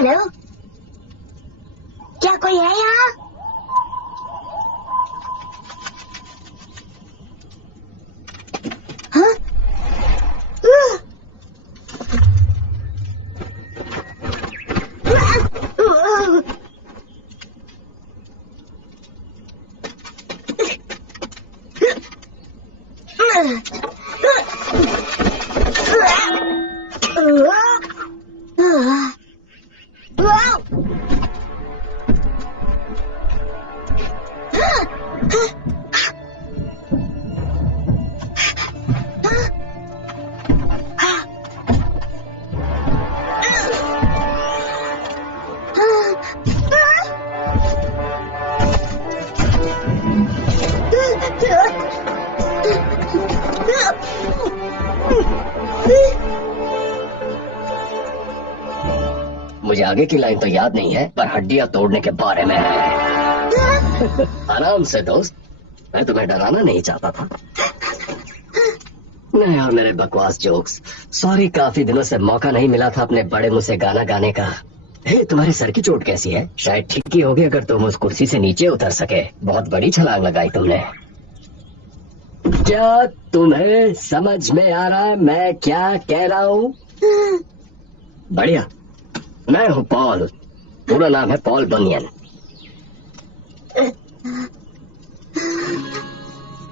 Hello, क्या कोई है यहाँ? हाँ? मुझे आगे की लाइन तो याद नहीं है, पर हड्डियां तोड़ने के बारे में है। आराम से दोस्त, मैं तुम्हें डराना नहीं चाहता था। नहीं, और मेरे बकवास जोक्स। सॉरी, काफी दिनों से मौका नहीं मिला था अपने बड़े मुंह से गाना गाने का। हे, तुम्हारी सर की चोट कैसी है? शायद ठीक ही होगी अगर तुम उस कुर्सी से नीचे उतर सके। बहुत बड़ी छलांग लगाई तुमने। क्या तुम्हें समझ में आ रहा है मैं क्या कह रहा हूँ? बढ़िया। मैं हूँ पॉल, पूरा नाम है पॉल बनियन।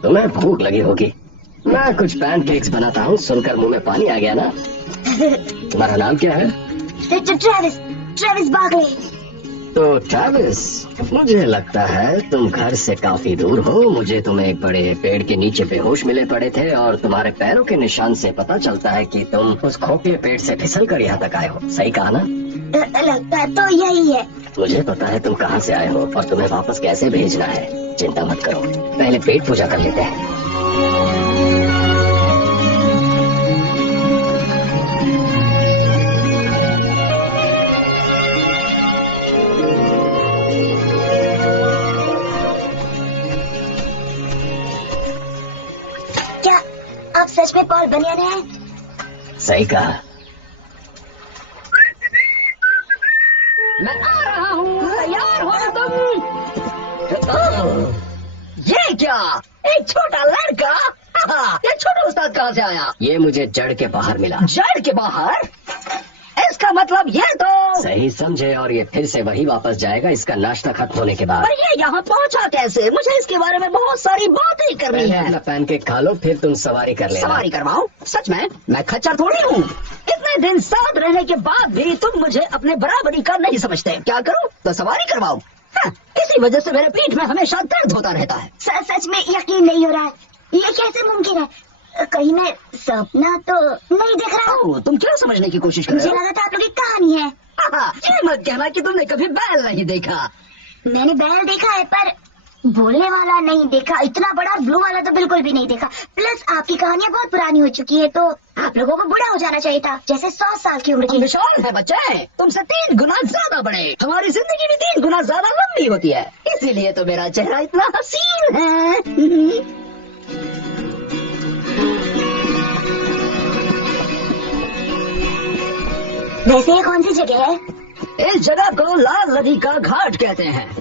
तुम्हें भूख लगी होगी, मैं कुछ पैनकेक्स बनाता हूँ। सुनकर मुंह में पानी आ गया ना? तुम्हारा नाम क्या है? Travis Berkeley. तो ट्रेविस, मुझे लगता है तुम घर से काफी दूर हो। मुझे तुम एक बड़े पेड़ के नीचे बेहोश मिले पड़े थे और तुम्हारे पैरों के निशान से पता चलता है कि तुम उस खोखले पेड़ से फिसल कर यहाँ तक आए हो। सही कहा ना? लगता तो यही है। मुझे पता है तुम कहाँ से आए हो और तुम्हें वापस कैसे भेजना है। चिंता मत करो, पहले पेट पूजा कर लेते हैं। क्या आप सच में पॉल बनियन हैं? सही कहा। मैं आ रहा हूँ, तैयार हो तुम? ये क्या, एक छोटा लड़का? ये छोटा उस्ताद कहाँ से आया? ये मुझे जड़ के बाहर मिला। जड़ के बाहर? इसका मतलब ये तो सही समझे, और ये फिर से वही वापस जाएगा इसका नाश्ता खत्म होने के बाद। पर ये यहाँ पहुँचा कैसे? मुझे इसके बारे में बहुत सारी बातें करनी पहले है। अपना पैनकेक खा लो, फिर तुम सवारी कर लेना। सवारी करवाओ? सच में? मैं खच्चर थोड़ी हूँ। इतने दिन साथ रहने के बाद भी तुम मुझे अपने बराबरी का नहीं समझते। क्या करूँ? तो सवारी करवाओ। इसी वजह से मेरे पीठ में हमेशा दर्द होता रहता है। सच में यकीन नहीं हो रहा है। ये कैसे मुमकिन है? कहीं मैं सपना तो नहीं देख रहा हूँ? तुम क्या समझने की कोशिश कर मुझे रहे हो? लगा था आप लोग की कहानी है। ये मत कहना कि तुमने कभी बैल नहीं देखा। मैंने बैल देखा है, पर बोलने वाला नहीं देखा। इतना बड़ा ब्लू वाला तो बिल्कुल भी नहीं देखा। प्लस आपकी कहानियाँ बहुत पुरानी हो चुकी है, तो आप लोगों को बूढ़ा हो जाना चाहिए था, जैसे 100 साल की उम्र की। विशाल है बच्चे, तुमसे 3 गुना ज्यादा बड़े। हमारी जिंदगी भी 3 गुना ज्यादा लंबी होती है, इसीलिए तो मेरा चेहरा इतना हसीन है। वैसे ये कौन सी जगह है? इस जगह को लाल नदी का घाट कहते हैं।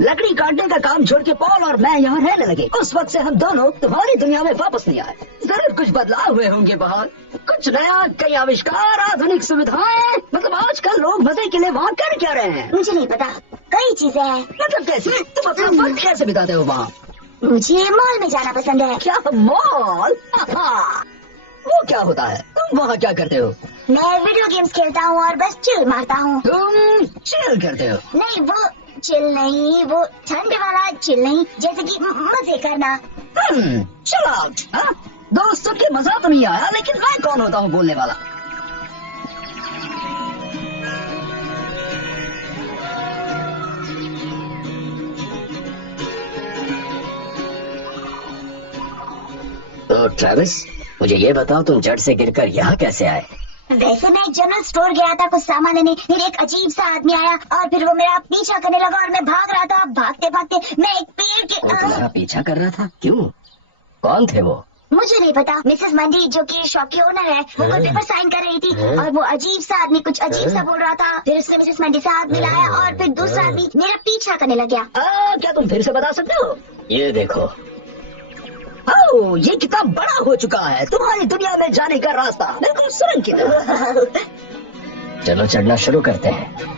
लकड़ी काटने का काम छोड़ के पॉल और मैं यहाँ रहने लगे। उस वक्त से हम दोनों तुम्हारी दुनिया में वापस नहीं आए। जरूर कुछ बदलाव हुए होंगे बाहर, कुछ नया, कई आविष्कार, आधुनिक सुविधाएं। मतलब आजकल लोग मजे के लिए वहाँ कर क्या रहे हैं? मुझे नहीं पता, कई चीजें हैं। मतलब कैसे? तुम अपना वक्त कैसे बिताते हो वहाँ? मुझे मॉल में जाना पसंद है। क्या मॉल? वो क्या होता है? तुम वहाँ क्या करते हो? मैं वीडियो गेम्स खेलता हूँ और बस चिल मारता हूँ। तुम चिल करते हो? नहीं, वो चिल नहीं, वो ठंडे वाला चिल नहीं, जैसे कि मजे करना। Chill out. दोस्त सुन के मजा तो नहीं आया, लेकिन मैं कौन होता हूँ बोलने वाला? तो ट्रेविस, मुझे ये बताओ तुम जड़ से गिरकर यहाँ कैसे आए? वैसे मैं एक जनरल स्टोर गया था कुछ सामान लेने। फिर एक अजीब सा आदमी आया और फिर वो मेरा पीछा करने लगा और मैं भाग रहा था। भागते भागते मैं एक पेड़ के वो तुम्हारा पीछा कर रहा था? क्यों? कौन थे वो? मुझे नहीं पता। मिसेस मंडी जो कि शॉप की ओनर है, वो कोई पेपर साइन कर रही थी और वो अजीब सा आदमी कुछ अजीब सा बोल रहा था। फिर उसने मिसेस मंडी से हाथ मिलाया और फिर दूसरा आदमी मेरा पीछा करने लग गया। क्या तुम फिर से बता सकते हो? ये देखो। ओह, ये कितना बड़ा हो चुका है। तुम्हारी दुनिया में जाने का रास्ता बिल्कुल सुरंग की तरह। चलो चढ़ना शुरू करते हैं।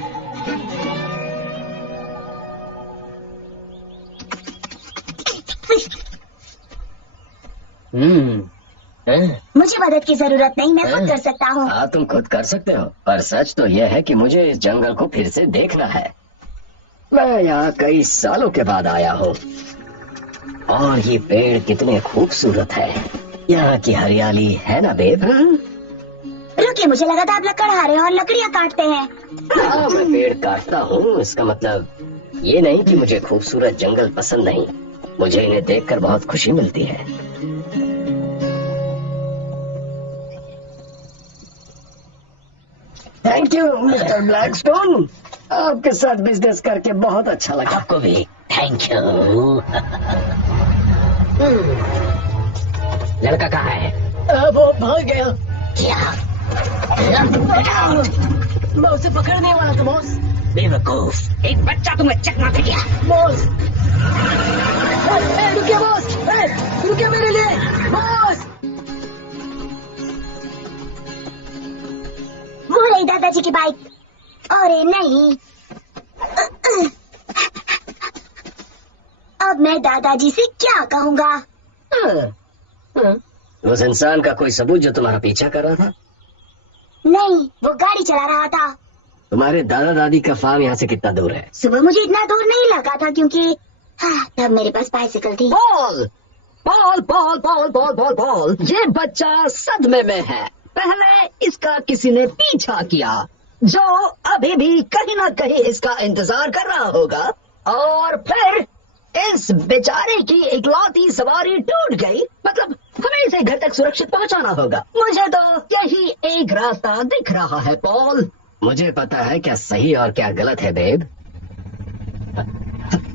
मुझे मदद की जरूरत नहीं, मैं खुद कर सकता हूँ। हाँ, तुम खुद कर सकते हो, पर सच तो यह है कि मुझे इस जंगल को फिर से देखना है। मैं यहाँ कई सालों के बाद आया हूँ और ये पेड़ कितने खूबसूरत है। यहाँ की हरियाली है ना बेब? रुकिए, मुझे लगा था आप लकड़हारे हैं और लकड़ियाँ काटते हैं। हाँ, मैं पेड़ काटता हूँ, इसका मतलब ये नहीं कि मुझे खूबसूरत जंगल पसंद नहीं। मुझे इन्हें देखकर बहुत खुशी मिलती है। थैंक यू मिस्टर ब्लैकस्टोन, आपके साथ बिजनेस करके बहुत अच्छा लगा। आपको भी थैंक यू। लड़का कहाँ है? वो भाग गया। क्या? मैं उसे पकड़ने वाला था बॉस। बेवकूफ, एक बच्चा तुम्हें चकमा दे गया। बॉस, रुकिए बॉस, रुकिए मेरे लिए बॉस। वो रही दादाजी की बाइक। अरे नहीं, अब मैं दादाजी से क्या कहूँगा? उस इंसान का कोई सबूत जो तुम्हारा पीछा कर रहा था? नहीं, वो गाड़ी चला रहा था। तुम्हारे दादा दादी का फार्म यहाँ से कितना दूर है? सुबह मुझे इतना दूर नहीं लगा था क्योंकि तब मेरे पास बाइसिकल थी। Paul, Paul, Paul, Paul, Paul, Paul, Paul, ये बच्चा सदमे में है। पहले इसका किसी ने पीछा किया जो अभी भी कहीं ना कहीं इसका इंतजार कर रहा होगा, और फिर इस बेचारे की इकलौती सवारी टूट गई। मतलब हमें इसे घर तक सुरक्षित पहुंचाना होगा। मुझे तो यही एक रास्ता दिख रहा है पॉल। मुझे पता है क्या सही और क्या गलत है बेब।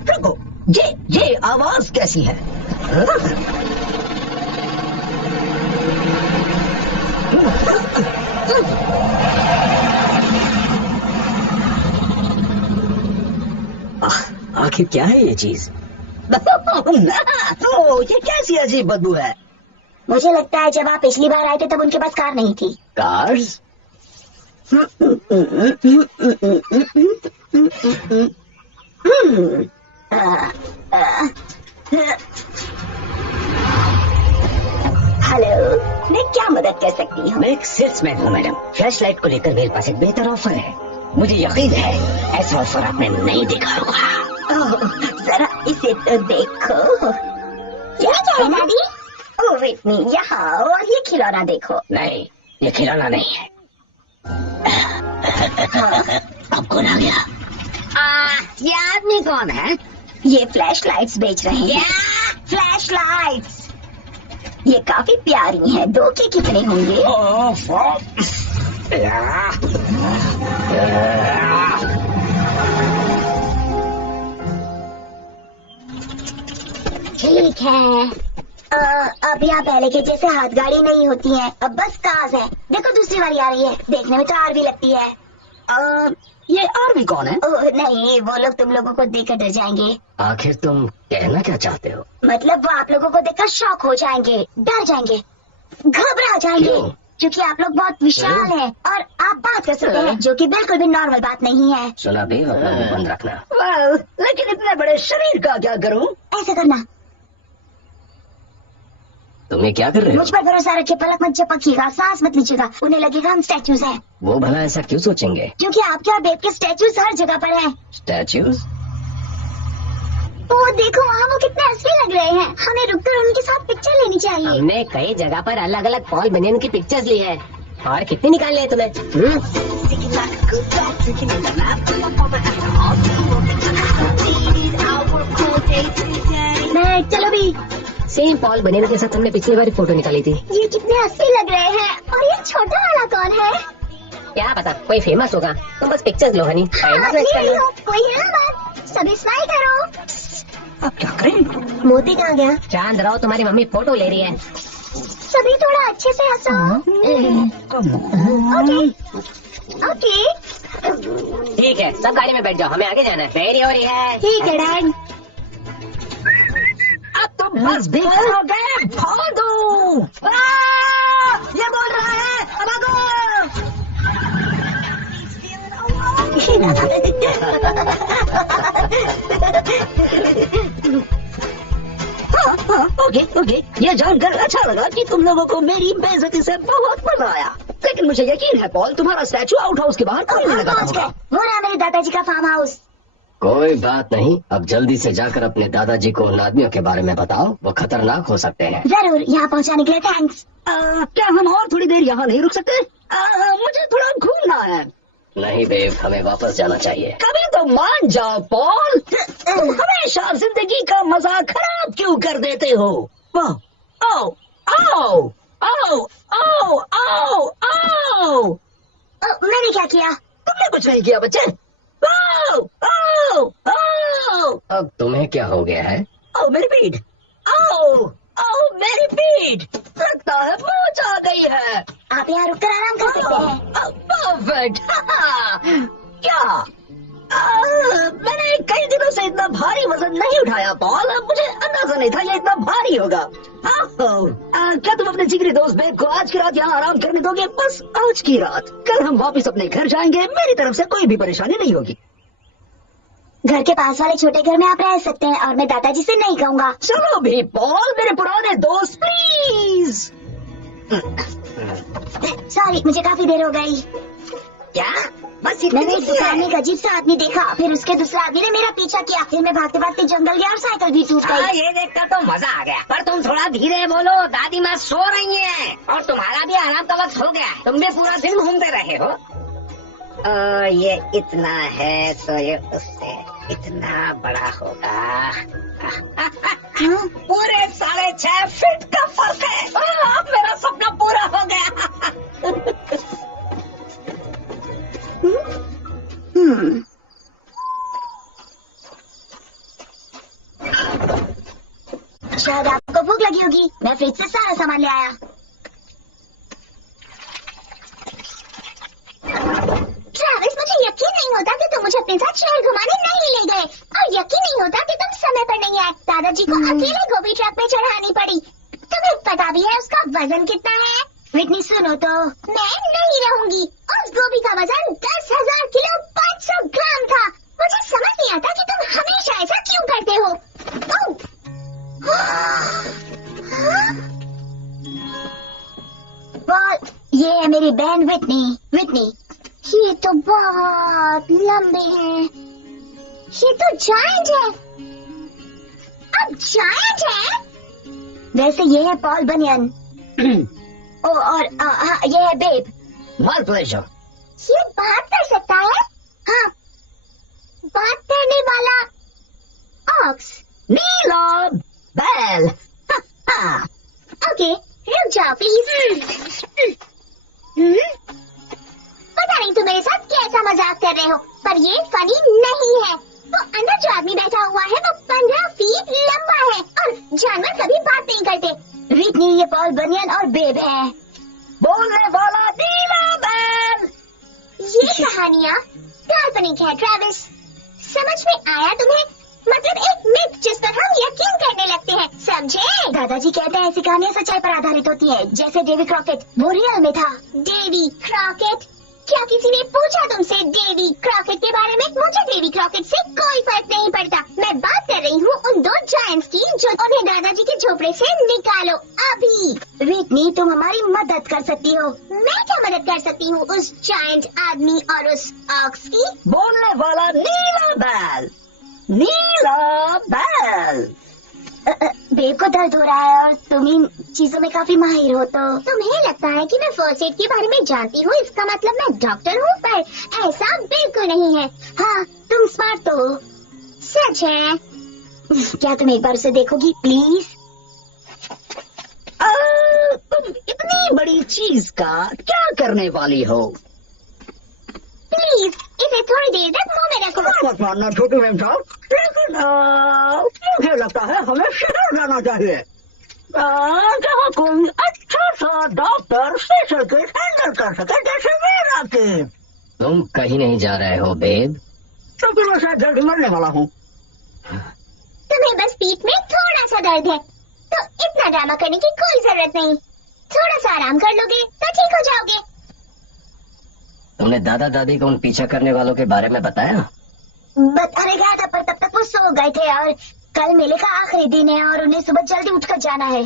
रुको, ये आवाज कैसी है? आखिर क्या है ये चीज? तो ये कैसी अजीब बदबू है? मुझे लगता है जब आप पिछली बार आए थे तब उनके पास कार नहीं थी। कार्स? हेलो, मैं क्या मदद कर सकती हूँ? मैं एक सेल्समैन हूँ मैडम। फ्लैश लाइट को लेकर मेरे पास एक बेहतर ऑफर है। मुझे यकीन है ऐसा ऑफर आपने नहीं देखा होगा। जरा इसे तो देखो। क्या है नादी? ओ विटनी, यहाँ और ये खिलौना देखो। नहीं, ये खिलौना नहीं है। अब कौन आ गया? ये आदमी कौन है? ये फ्लैश लाइट्स बेच रहे हैं। फ्लैश लाइट्स ये काफी प्यारी हैं। 2 के कितने होंगे? ठीक है। अब यहाँ पहले के जैसे हाथ गाड़ी नहीं होती है, अब बस कार्स है। देखो दूसरी वाली आ रही है, देखने में तो आर भी लगती है। ये आर्मी कौन है? ओह नहीं, वो लोग तुम लोगों को देखकर डर जाएंगे। आखिर तुम कहना क्या चाहते हो? मतलब वो आप लोगों को देखकर शॉक हो जाएंगे, डर जाएंगे, घबरा जाएंगे। क्यों? क्योंकि आप लोग बहुत विशाल हैं और आप बात कर सकते हैं, जो कि बिल्कुल भी नॉर्मल बात नहीं है। सुना भी, अपना मुंह बंद रखना। Well, लेकिन इतने बड़े शरीर का क्या करूं? ऐसा करना। तुम ये क्या कर रहे हो? मुझ पर भरोसा रखिए, पलक मत झपकिएगा, सांस मत लीजिएगा, उन्हें लगेगा हम स्टैचूज हैं। वो भला ऐसा क्यों सोचेंगे? क्योंकि आपके और बेब के स्टैचूज हर जगह पर हैं। स्टैचूज? वो देखो वहाँ वो कितने असली लग रहे हैं। हमें रुककर उनके साथ पिक्चर लेनी चाहिए। हमने कई जगह पर अलग अलग पॉल बनियन की पिक्चर्स ली है। और कितनी निकाल लिए तुम्हें? मैं चलो भी। सेम पॉल बनियन के साथ हमने पिछली बार फोटो निकाली थी। ये कितने असली लग रहे हैं। और ये छोटा वाला कौन है? क्या पता, कोई फेमस होगा। तुम बस पिक्चर्स लो हनी। कोई है मत, सभी स्माइल करो। अब क्या करें? मोती कहाँ गया? चांद राव, तुम्हारी मम्मी फोटो ले रही है। सभी थोड़ा अच्छे से हंसो। ओके ओके ठीक है, सब गाड़ी में बैठ जाओ, हमें आगे जाना है। फेरी हो रही है। ठीक है डैड। अब तो बस भी हो गए, फोड़ दो। ये बोल रहा है, अब ओके ओके, ये जानकर अच्छा लगा कि तुम लोगों को मेरी बेइज्जती से बहुत मजा आया। लेकिन मुझे यकीन है पॉल, तुम्हारा स्टैचू आउट हाउस के बाहर कोई नहीं लगाता पहुंच गए। होगा। वो रहा मेरे दादाजी का फार्म हाउस। कोई बात नहीं, अब जल्दी से जाकर अपने दादाजी को उन आदमियों के बारे में बताओ, वो खतरनाक हो सकते हैं। जरूर, यहाँ पहुँचाने के लिए थैंक्स। क्या हम और थोड़ी देर यहाँ नहीं रुक सकते? मुझे थोड़ा घूमना है। नहीं बेब, हमें वापस जाना चाहिए। कभी तो मान जाओ पॉल, तुम हमेशा जिंदगी का मजा खराब क्यों कर देते हो? आओ आओ आओ आओ आओ आओ। मैंने क्या किया? तुमने कुछ नहीं किया बच्चे। आओ आओ आओ। अब तुम्हें क्या हो गया है? आओ मेरी पीठ। आओ आओ मेरी पीठ। लगता है मौज आ गई है। आप यहाँ रुककर आराम कर सकते हैं। परफेक्ट। क्या मैंने कई दिनों से इतना भारी वजन नहीं उठाया पॉल, मुझे अंदाजा नहीं था ये इतना भारी होगा। क्या तुम अपने जिगरी दोस्त बेब को आज की रात यहाँ आराम करने दोगे? बस आज की रात। कल हम वापस अपने घर जाएंगे, मेरी तरफ से कोई भी परेशानी नहीं होगी। घर के पास वाले छोटे घर में आप रह सकते हैं और मैं दादाजी से नहीं कहूँगा। चलो भी पॉल, मेरे पुराने दोस्त प्लीज। सॉरी, मुझे काफी देर हो गई। क्या? बस मैंने एक दुकान में एक अजीब सा आदमी देखा, फिर उसके दूसरे आदमी ने मेरा पीछा किया, फिर मैं भागते भागते जंगल गया और साइकिल भी टूट गई। ये देखकर तो मजा आ गया, पर तुम थोड़ा धीरे बोलो, दादी माँ सो रही है और तुम्हारा भी आराम का वक्त हो गया है। तुम भी पूरा दिन घूमते रहे हो। ये इतना है तो ये उससे इतना बड़ा होगा। पूरे 6.5 फीट का फर्क है। अब मेरा सपना पूरा हो गया। शायद आपको भूख लगी होगी, मैं फ्रिज से सारा सामान ले आया। ट्रैविस, मुझे यकीन नहीं होता कि तुम मुझे अपने साथ शहर घुमाने नहीं ले गए, और यकीन नहीं होता कि तुम समय पर नहीं आए। दादाजी को अकेले गोभी ट्रक में चढ़ानी पड़ी। तुम्हें पता भी है उसका वजन कितना है? विटनी सुनो तो, मैं नहीं रहूंगी। उस गोभी का वजन 10,000 किलो 500 ग्राम था। मुझे समझ नहीं आता कि तुम हमेशा ऐसा क्यों करते हो। बॉल, ये है मेरी बहन विटनी। विटनी, ये तो बहुत लंबे हैं। ये तो जायंट है। अब जायंट है। वैसे ये है पॉल बनियन। और ये है बेब। My pleasure. ये बात कर सकता है? हाँ, बात करने वाला ऑक्स। नीला बैल। ओके, रुक जाओ प्लीज। पता नहीं तुम मेरे साथ कैसा मजाक कर रहे हो, पर ये फनी नहीं है। वो अंदर जो आदमी बैठा हुआ है वो 15 फीट लंबा है और जानवर कभी बात नहीं करते। विटनी, ये पॉल बनियन और बेब है। बोलने वाला नीला बैल। ये कहानियाँ काल्पनिक है ट्रैविस, समझ में आया तुम्हें? मतलब एक मिथ जिस पर हम यकीन करने लगते हैं, समझे? दादाजी कहते हैं ऐसी कहानियाँ सच्चाई पर आधारित होती हैं, जैसे डेवी क्रॉकेट, वो रियल में था। Davy Crockett? क्या किसी ने पूछा तुमसे डेवी क्रॉकेट के बारे में? मुझे डेवी क्रॉकेट से कोई फर्क नहीं पड़ता। मैं बात कर रही हूँ उन 2 जायंट्स की जो उन्हें दादाजी के झोपड़े से निकालो अभी। विटनी, तुम हमारी मदद कर सकती हो। मैं क्या मदद कर सकती हूँ उस जायंट आदमी और उस ऑक्स की? बोलने वाला नीला बैल। नीला बैल। बेब को दर्द हो रहा है और तुम इन चीजों में काफी माहिर हो, तो तुम्हें लगता है कि मैं फर्स्ट एड के बारे में जानती हूँ, इसका मतलब मैं डॉक्टर हूँ? पर ऐसा बिल्कुल नहीं है। हाँ, तुम स्मार्ट तो हो। सच है। क्या तुम एक बार उसे देखोगी प्लीज? तुम इतनी बड़ी चीज का क्या करने वाली हो? प्लीज इसे थोड़ी देर तक मुंह में रखो। मत मारना छोटू मेम साहब, लेकिन मुझे लगता है हमें शहर जाना चाहिए। जहाँ कोई अच्छा सा डॉक्टर स्पेशल केस हैंडल कर सके, जैसे मेरा केस। तुम कहीं नहीं जा रहे हो बेब? तो फिर मैं शायद जल्दी मरने वाला हूँ। तुम्हें बस पीठ में थोड़ा सा दर्द है, तो इतना ड्रामा करने की कोई जरूरत नहीं। थोड़ा सा आराम कर लोगे तो ठीक हो जाओगे। तुमने दादा दादी को उन पीछा करने वालों के बारे में बताया? बताने गया था, पर तब तक वो सो गए थे और कल मेले का आखिरी दिन है और उन्हें सुबह जल्दी उठकर जाना है।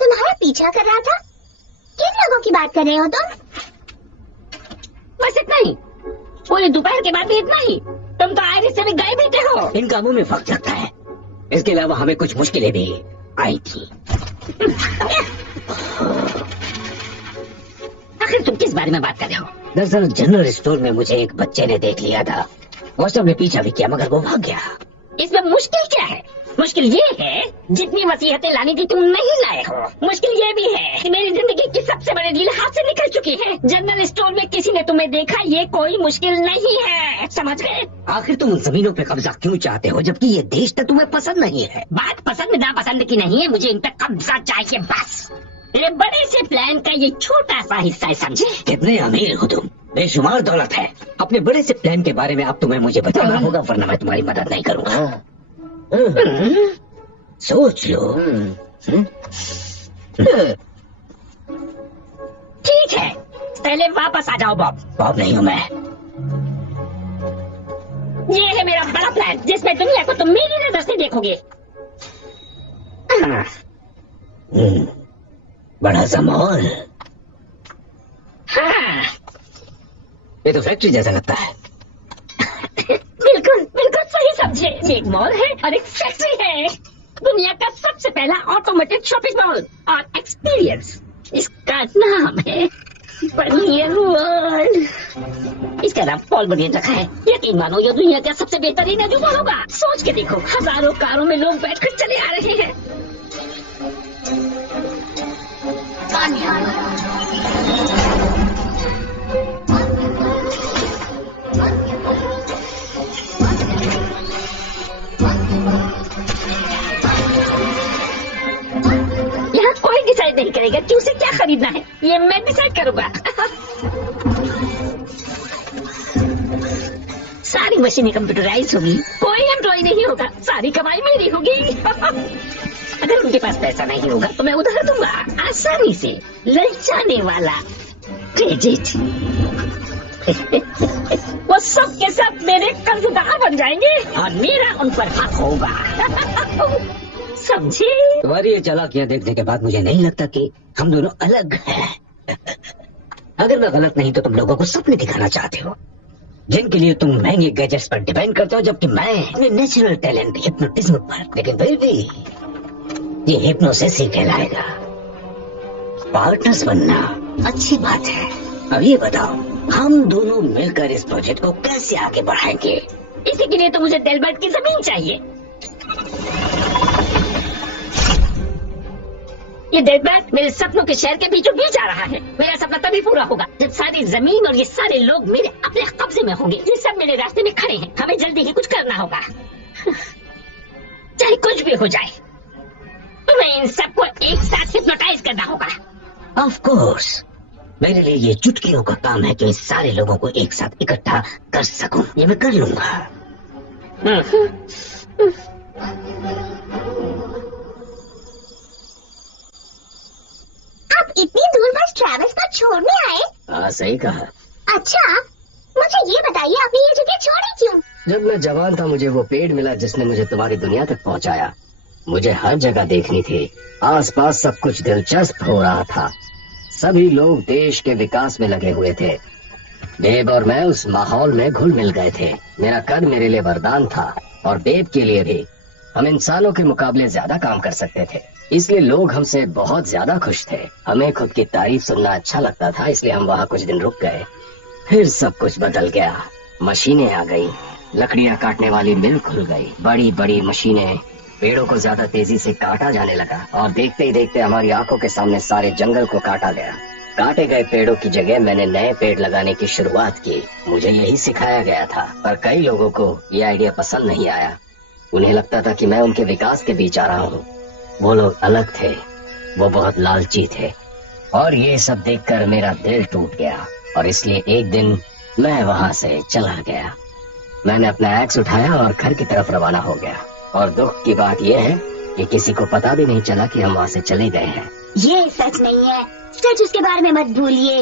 तुम्हारा पीछा कर रहा था? किन लोगों की बात कर रहे हो तुम? बस इतना ही, पूरी दोपहर के बाद भी इतना ही। तुम तो आयरिस से भी गए बीते हो। इन कामों में वक्त लगता है, इसके अलावा हमें कुछ मुश्किलें भी आई थी। आखिर तुम किस बारे में बात कर रहे हो? दरअसल जनरल स्टोर में मुझे एक बच्चे ने देख लिया था। वॉशरूम ने पीछा भी किया, मगर वो भाग गया। इसमें मुश्किल क्या है? मुश्किल ये है जितनी वसीयतें लानी थी तुम नहीं लाए हो। मुश्किल ये भी है कि मेरी जिंदगी की सबसे बड़ी डील हाथ से निकल चुकी है। जनरल स्टोर में किसी ने तुम्हें देखा, ये कोई मुश्किल नहीं है, समझ गए? आखिर तुम उन जमीनों पे कब्जा क्यों चाहते हो, जबकि ये देश तो तुम्हें पसंद नहीं है? बात पसंद ना पसंद की नहीं है, मुझे इन पे कब्जा चाहिए बस। मेरे बड़े से प्लान का ये छोटा सा हिस्सा है, समझे? कितने अमीर हो तुम, बेशुमार दौलत है। अपने बड़े से प्लान के बारे में अब तुम्हें मुझे बताना होगा, वरना मैं तुम्हारी मदद नहीं करूँगा। सोच लो। ठीक है, पहले वापस आ जाओ बॉब। बॉब नहीं हूँ मैं। ये है मेरा बड़ा प्लान, जिसमें दुनिया को तुम मेरी नजर से देखोगे। बड़ा सा मॉल। हाँ, ये तो फैक्ट्री जैसा लगता है। बिल्कुल बिल्कुल सही समझे। एक मॉल है और एक फैक्ट्री है। दुनिया का सबसे पहला ऑटोमेटेड शॉपिंग मॉल और एक्सपीरियंस। इसका नाम है बनियन वर्ल्ड। इसका नाम पॉल बनियन रखा है। यकीन मानो ये दुनिया का सबसे बेहतरीन एजुमॉल होगा। सोच के देखो, हजारों कारों में लोग बैठकर चले आ रहे हैं। यहाँ कोई डिसाइड नहीं करेगा कि उसे क्या खरीदना है, ये मैं डिसाइड करूंगा। सारी मशीनें कंप्यूटराइज होगी, कोई एम्प्लॉय नहीं होगा, सारी कमाई मेरी होगी। अगर उनके पास पैसा नहीं होगा तो मैं उधार दूंगा, आसानी से ललचाने वाला क्रेडिट। वो सब के सब मेरे कर्जदार बन जाएंगे और मेरा उन पर हक होगा। समझे? तुम्हारी ये चालाकियां देखने के बाद मुझे नहीं लगता कि हम दोनों अलग हैं। अगर मैं गलत नहीं तो तुम लोगों को सपने दिखाना चाहते हो, जिनके लिए तुम महंगे गैजेट्स पर डिपेंड करते हो, जबकि मैं अपने नेचुरल टैलेंट हिप्नोटिज्म पर। लेकिन फिर भी ये हिप्नोसिस ही कहलाएगा। पार्टनर्स बनना अच्छी बात है। अब ये बताओ, हम दोनों मिलकर इस प्रोजेक्ट को कैसे आगे बढ़ाएंगे? इसी के लिए तो मुझे डेलबर्ट की जमीन चाहिए। ये डेलबर्ट मेरे सपनों के शहर के बीचों बीच आ रहा है। मेरा सपना तभी पूरा होगा जब सारी जमीन और ये सारे लोग मेरे अपने कब्जे में होंगे। ये सब मेरे रास्ते में खड़े हैं, हमें जल्दी ही कुछ करना होगा। चाहे कुछ भी हो जाए, तुम्हें इन सबको एक साथ हिप्नोटाइज करना होगा। ऑफ कोर्स, मेरे लिए ये चुटकियों का काम है कि इस सारे लोगों को एक साथ इकट्ठा कर सकूं। ये मैं कर लूंगा। आप इतनी दूर बस ट्रैवल्स को छोड़ने आए? हाँ, सही कहा। अच्छा, मुझे ये बताइए आपने ये जगह छोड़ी क्यों? जब मैं जवान था मुझे वो पेड़ मिला जिसने मुझे तुम्हारी दुनिया तक पहुंचाया। मुझे हर जगह देखनी थी, आसपास सब कुछ दिलचस्प हो रहा था। सभी लोग देश के विकास में लगे हुए थे। बेब और मैं उस माहौल में घुल मिल गए थे। मेरा कद मेरे लिए वरदान था और बेब के लिए भी। हम इंसानों के मुकाबले ज्यादा काम कर सकते थे, इसलिए लोग हमसे बहुत ज्यादा खुश थे। हमें खुद की तारीफ सुनना अच्छा लगता था, इसलिए हम वहाँ कुछ दिन रुक गए। फिर सब कुछ बदल गया। मशीनें आ गई, लकड़ियाँ काटने वाली मिल खुल गई, बड़ी बड़ी मशीनें। पेड़ों को ज्यादा तेजी से काटा जाने लगा और देखते ही देखते हमारी आंखों के सामने सारे जंगल को काटा गया। काटे गए पेड़ों की जगह मैंने नए पेड़ लगाने की शुरुआत की। मुझे यही सिखाया गया था, पर कई लोगों को ये आइडिया पसंद नहीं आया। उन्हें लगता था कि मैं उनके विकास के बीच आ रहा हूँ। वो लोग अलग थे, वो बहुत लालची थे और ये सब देखकर मेरा दिल टूट गया और इसलिए एक दिन मैं वहाँ से चला गया। मैंने अपना एक्स उठाया और घर की तरफ रवाना हो गया और दुख की बात यह है कि किसी को पता भी नहीं चला कि हम वहाँ से चले गए हैं। ये सच नहीं है। स्टैचूज के बारे में मत भूलिए,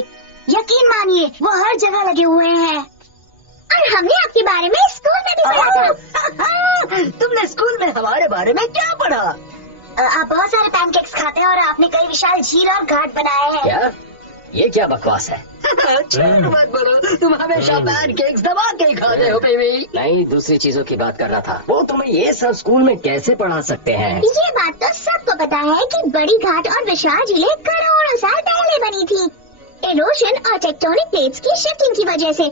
यकीन मानिए वो हर जगह लगे हुए हैं और हमने आपके बारे में स्कूल में भी पढ़ा था। तुमने स्कूल में हमारे बारे में क्या पढ़ा? आप बहुत सारे पैनकेक्स खाते हैं और आपने कई विशाल झील और घाट बनाए हैं। क्या? ये क्या बकवास है? झूठ मत बोलो, तुम हमेशा पैनकेक्स दबा के खाते हो बेबी। नहीं, दूसरी चीजों की बात कर रहा था। वो तुम्हें ये सब स्कूल में कैसे पढ़ा सकते हैं? ये बात तो सबको पता है कि बड़ी घाट और विशाल झीलें करोड़ों साल पहले बनी थी, इरोशन और टेक्टोनिक प्लेट्स की शिफ्टिंग की वजह से।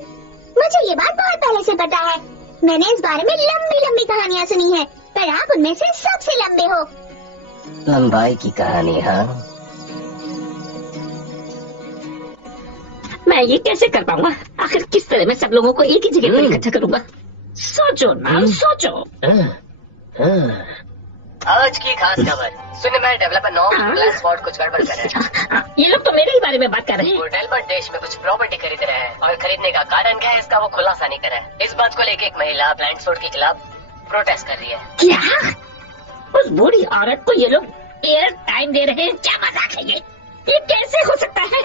मुझे ये बात बहुत पहले से पता है। मैंने इस बारे में लंबी लंबी कहानियाँ सुनी है, पर आप उनमें से सबसे लंबे हो। लंबाई की कहानी? हाँ, मैं ये कैसे कर पाऊंगा? आखिर किस तरह मैं सब लोगों को एक ही जगह पर इकट्ठा करूंगा? सोचो ना, सोचो। आज की खास खबर सुनने में डेवलपर नॉर्म ब्लैंसफोर्ड कुछ गड़बड़ कर रहे हैं। ये लोग तो मेरे ही बारे में बात कर रहे वो हैं। डेलबर्ट देश में कुछ प्रॉपर्टी खरीद रहे हैं और खरीदने का कारण क्या है इसका वो खुलासा नहीं कर रहा है। इस बात को लेकर एक महिला ब्लैंडफोर्ड के खिलाफ प्रोटेस्ट कर रही है। क्या? उस बूढ़ी औरत को ये लोग एयर टाइम दे रहे हैं? क्या मजाक है ये कैसे हो सकता है?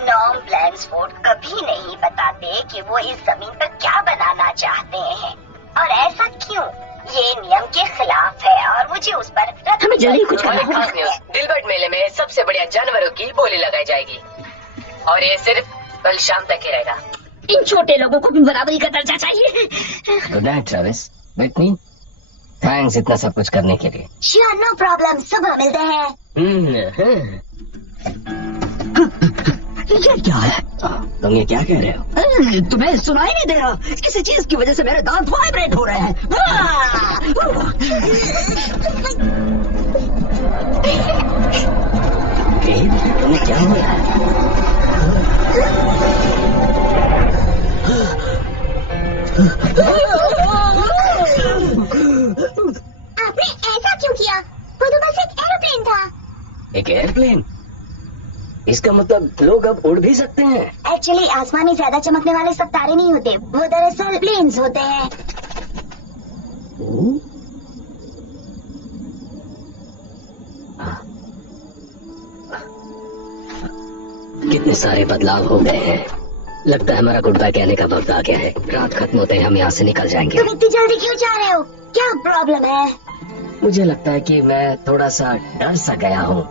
नॉर्म ब्लैंसफोर्ड कभी नहीं बताते कि वो इस जमीन पर क्या बनाना चाहते हैं और ऐसा क्यों। ये नियम के खिलाफ है और मुझे उस पर हमें जल्दी कुछ करना होगा। खास न्यूज़, डिलबर्ट मेले में सबसे बढ़िया जानवरों की बोली लगाई जाएगी और ये सिर्फ कल शाम तक ही रहेगा। इन छोटे लोगों को भी बराबरी का दर्जा चाहिए। Good night Travis. Whitney, thanks इतना सब कुछ करने के लिए। श्योर, नो प्रॉब्लम, सुबह मिलते हैं। ये क्या है? तुम ये क्या कह रहे हो? तुम्हें सुनाई नहीं दे रहा? किसी चीज की वजह से मेरे दांत वाइब्रेट हो रहे हैं। तुम्हें क्या हो रहा है? आपने ऐसा क्यों किया? वो तो बस एक एरोप्लेन था। एक एयरप्लेन? इसका मतलब लोग अब उड़ भी सकते हैं? एक्चुअली आसमान में ज्यादा चमकने वाले सब तारे नहीं होते, वो दरअसल प्लेन्स होते हैं। कितने सारे बदलाव हो गए हैं। लगता है हमारा गुड बाय कहने का वक्त आ गया है। रात खत्म होते ही हम यहाँ से निकल जाएंगे। तुम इतनी जल्दी क्यों जा रहे हो? क्या प्रॉब्लम है? मुझे लगता है कि मैं थोड़ा सा डर सा गया हूँ।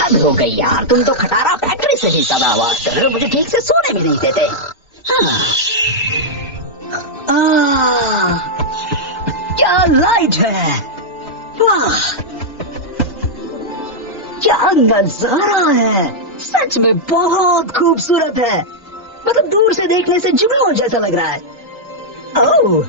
हद हो गई यार, तुम तो खटारा फैक्ट्री से भी ज्यादा आवाज कर रहे हो। मुझे ठीक से सोने भी नहीं देते। क्या लाइट है! वाह, क्या नजारा है! सच में बहुत खूबसूरत है। मतलब दूर से देखने से जुगनू जैसा लग रहा है। ओह,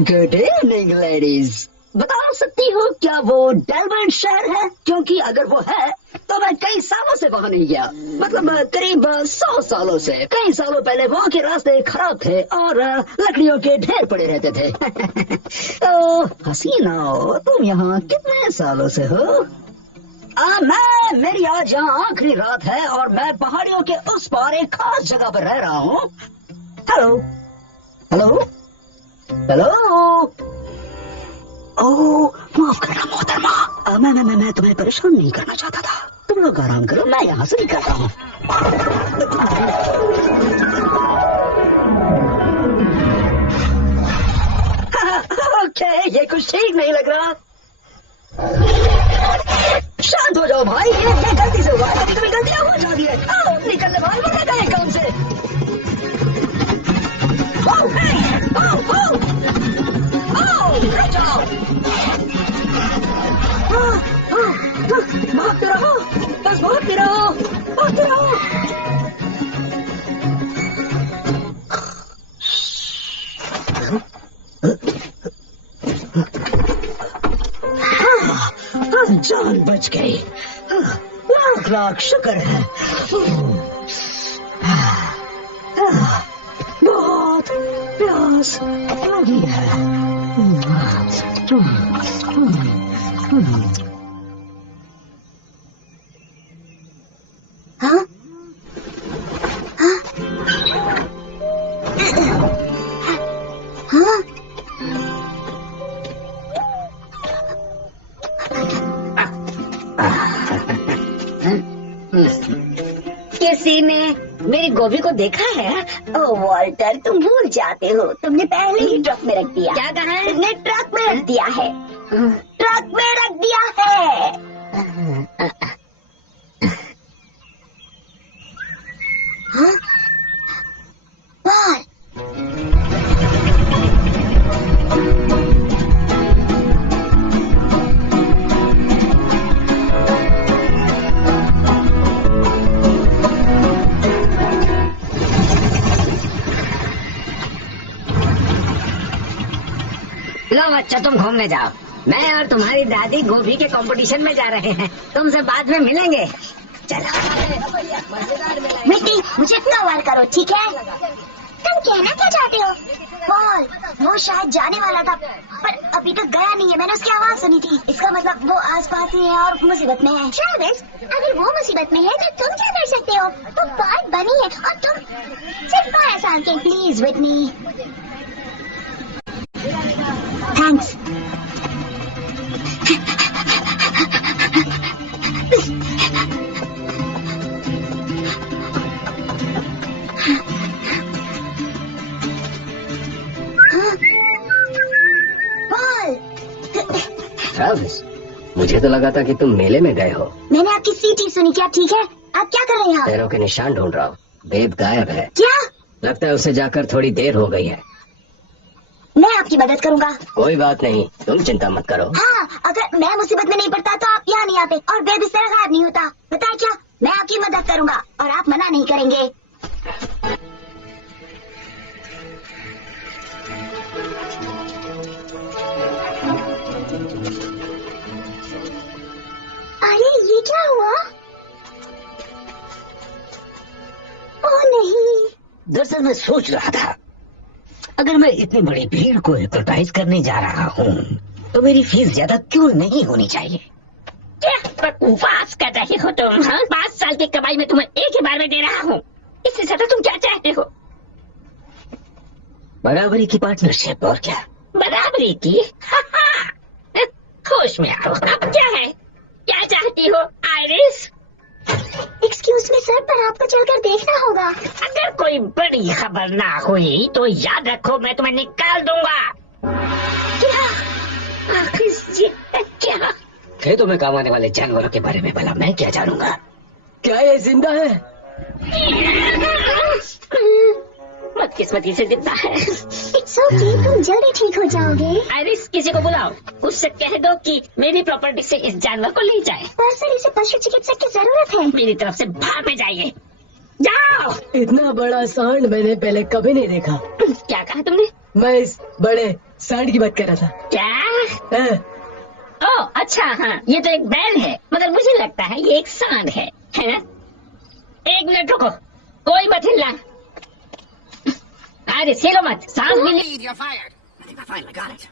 गुड इवनिंग लेडीज। बता सकती हो क्या वो डेलबर्ट शहर है? क्योंकि अगर वो है तो मैं कई सालों से वहाँ नहीं गया। मतलब करीब 100 सालों से। कई सालों पहले वहाँ के रास्ते खराब थे और लकड़ियों के ढेर पड़े रहते थे। तो हसीना, तुम यहाँ कितने सालों से हो? मेरी आज यहाँ आखिरी रात है और मैं पहाड़ियों के उस पार एक खास जगह पर रह रहा हूँ। Hello hello hello. ओह, माफ करना मोहतरमा। मैं तुम्हें परेशान नहीं करना चाहता था। तुम लोग आराम करो, मैं यहाँ से निकलता हूँ। ओके, ये कुछ ठीक नहीं लग रहा। शांत हो जाओ भाई, ये गलती से हुआ है। कभी कभी गलतियाँ हो जाती है। निकलने वाले बने गए काम से। रुक जाओ। भागते रहो, बस भागते रहो, भागते रहो। जान बच गई। लाख लाख शुक्र है। बहुत प्यास लगी है। हाँ? हाँ? हाँ? किसी ने मेरी गोभी को देखा है? ओ वॉल्टर, तुम भूल जाते हो, तुमने पहले ही ट्रक में रख दिया। क्या कहा है? तुमने ट्रक में रख दिया है। ट्रक में रख दिया है। हाँ? पॉल, लो बच्चा, तुम घूमने जाओ। मैं और तुम्हारी दादी गोभी के कंपटीशन में जा रहे हैं। तुमसे बाद में मिलेंगे। चलो। मिट्टी, मुझे इतना वार करो, ठीक है? तुम कहना क्या चाहते हो? पॉल, वो शायद जाने वाला था, पर अभी तक गया नहीं है। मैंने उसकी आवाज सुनी थी। इसका मतलब वो आसपास ही है और मुसीबत में है। ट्रैविस, अगर वो मुसीबत में है तो तुम क्या कर सकते हो? तुम बात बनी है और तुम सिर्फ पाया सांकें। Please Whitney. थैंक्स। ट्रैविस, मुझे तो लगा था कि तुम मेले में गए हो। मैंने आपकी सीटी सुनी। क्या ठीक है? आप क्या कर रहे हैं? पैरों के निशान ढूंढ रहा हूँ। बेब गायब है। क्या? लगता है उसे जाकर थोड़ी देर हो गई है। मैं आपकी मदद करूंगा। कोई बात नहीं, तुम चिंता मत करो। हाँ, अगर मैं मुसीबत में नहीं पड़ता तो आप यहाँ नहीं आते और बेब इस तरह गायब नहीं होता। बताए क्या? मैं आपकी मदद करूंगा और आप मना नहीं करेंगे। अरे ये क्या हुआ? ओह नहीं। दरअसल मैं सोच रहा था, अगर मैं इतनी बड़ी भीड़ को एडवर्टाइज करने जा रहा हूँ तो मेरी फीस ज्यादा क्यों नहीं होनी चाहिए? क्या बकवास कर रहे हो तुम? हाँ? 5 साल की कमाई में तुम्हें एक ही बार में दे रहा हूँ। इससे ज्यादा तुम क्या चाहते हो? बराबरी की पार्टनरशिप, और क्या? बराबरी की? होश में आओ। अब क्या है? क्या चाहती हो आइरिस? एक्सक्यूज मी सर, पर आपको चलकर देखना होगा। अगर कोई बड़ी खबर ना हुई तो याद रखो, मैं तुम्हें निकाल दूंगा। क्या? आखिर ये क्या? खेतों में काम आने वाले जानवरों के बारे में भला मैं क्या जानूंगा? क्या ये जिंदा है? बदकिस्मती से जिंदा है। इट्स ओके, तुम जल्दी ठीक हो जाओगे। आइरिस, किसी को बुलाओ, उससे कह दो कि मेरी प्रॉपर्टी से इस जानवर को ले जाए। पर सर, इसे पशु चिकित्सक की जरूरत है। मेरी तरफ से भाग में जाइए। जाओ। इतना बड़ा सांड मैंने पहले कभी नहीं देखा। क्या कहा तुमने? मैं इस बड़े सांड की बात कर रहा था। क्या? हाँ, ओह अच्छा, हाँ, ये तो एक बैल है, मगर मुझे लगता है ये एक सांड है ना? एक मिनट रुको, कोई मत हिलना। अरे हिलो मत, सांस भी ले। You're fired. I think I finally got it.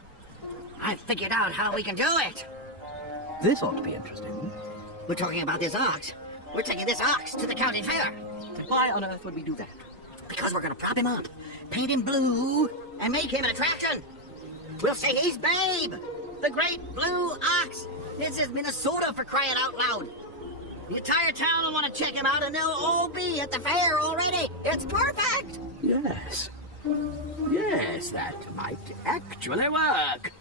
I've figured out how we can do it. This ought to be interesting. We're talking about this ox. We're taking this ox to the county fair. Why on earth would we do that? Because we're going to prop him up, paint him blue, and make him an attraction. We'll say he's Babe, the great blue ox. This is Minnesota, for crying out loud. The entire town will want to check him out, and they'll all be at the fair already. It's perfect. Yes. Yes, that might actually work.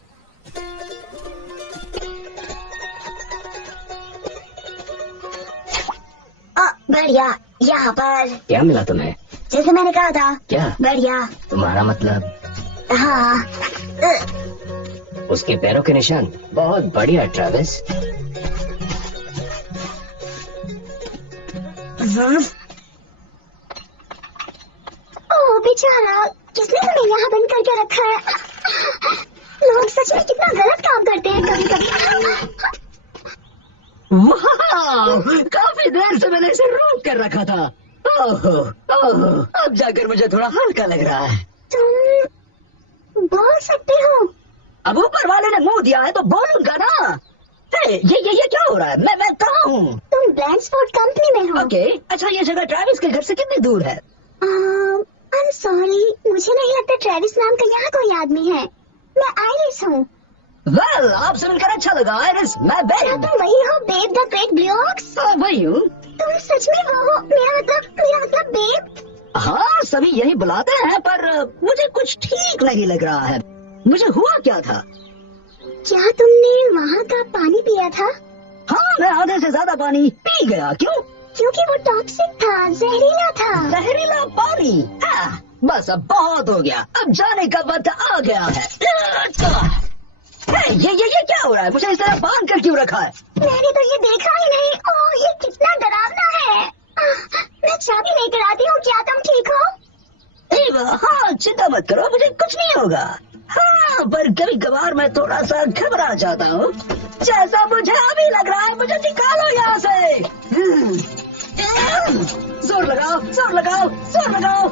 बढ़िया। यहाँ पर क्या मिला तुम्हें? जैसे मैंने कहा था। क्या? बढ़िया। तुम्हारा मतलब? हाँ। उसके पैरों के निशान बहुत बढ़िया ट्रैविस। ओह बेचारा, किसने तुम्हें यहाँ बंद करके रखा है? लोग सच में कितना गलत काम करते हैं कभी कभी। वाह, काफी देर से मैंने इसे रोक कर रखा था। ओहो, ओहो, अब जाकर मुझे थोड़ा हल्का लग रहा है। तुम बोल सकते हो? अब ऊपर वाले ने मुंह दिया है तो बोलूंगा ना। ये क्या हो रहा है? मैं कहाँ हूँ? तुम ब्लैंकस्पॉट कंपनी में हो। ओके, अच्छा ये जगह ट्रैविस के घर से कितनी दूर है? I'm sorry, मुझे नहीं लगता ट्रेविस नाम का यहाँ कोई आदमी है। मैं आयरिस हूँ। वेल, आपसे मिलकर अच्छा लगा आयरिस। मैं क्या बेब। तुम वही हो, Babe the great blue ox? वही हूँ। तुम सच में वो हो? मेरा मतलब बेब? हाँ, सभी यही बुलाते हैं, पर मुझे कुछ ठीक नहीं लग रहा है। मुझे हुआ क्या था? क्या तुमने वहाँ का पानी पिया था? हाँ, मैं आधे से ज्यादा पानी पी गया। क्यों? क्योंकि वो टॉक्सिक था, जहरीला था। जहरीला पानी? बस अब बहुत हो गया, अब जाने का वक्त आ गया है। ये क्या हो रहा है? मुझे इस तरह बांध कर क्यों रखा है? मैंने तो ये देखा ही नहीं। ओह, ये कितना डरावना है। मैं चाबी लेकर आती हूँ, क्या तुम ठीक हो? हाँ, चिंता मत करो, मुझे कुछ नहीं होगा। हाँ, पर कभी कभार मैं थोड़ा सा घबरा जाता हूँ, जैसा मुझे अभी लग रहा है। मुझे निकालो यहाँ से। जोर लगाओ, जोर लगाओ, जोर लगाओ।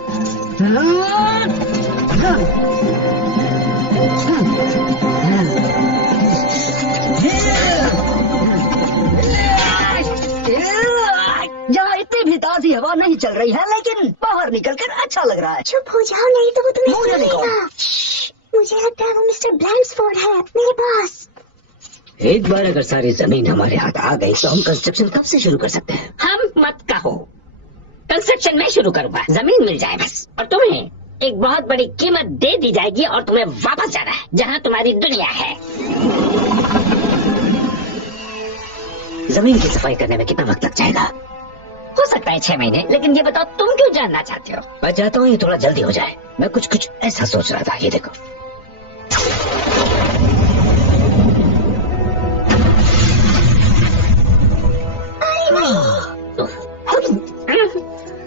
यहाँ इतनी भी ताजी हवा नहीं चल रही है, लेकिन बाहर निकलकर अच्छा लग रहा है। चुप हो जाओ, नहीं तो वो तुम्हें मुझे देखो। सुनेगा। मुझे लगता है वो मिस्टर ब्लैंक्सफोर्ड है, मेरे पास। एक बार अगर सारी जमीन हमारे हाथ आ गई तो हम कंस्ट्रक्शन कब से शुरू कर सकते हैं? हम मत कहो, कंस्ट्रक्शन मैं शुरू करूंगा। जमीन मिल जाए बस, और तुम्हें एक बहुत बड़ी कीमत दे दी जाएगी और तुम्हें वापस जाना है जहाँ तुम्हारी दुनिया है। जमीन की सफाई करने में कितना वक्त लग जाएगा? हो सकता है 6 महीने, लेकिन ये बताओ तुम क्यों जानना चाहते हो? मैं चाहता हूँ ये थोड़ा जल्दी हो जाए। मैं कुछ ऐसा सोच रहा था, ये देखो।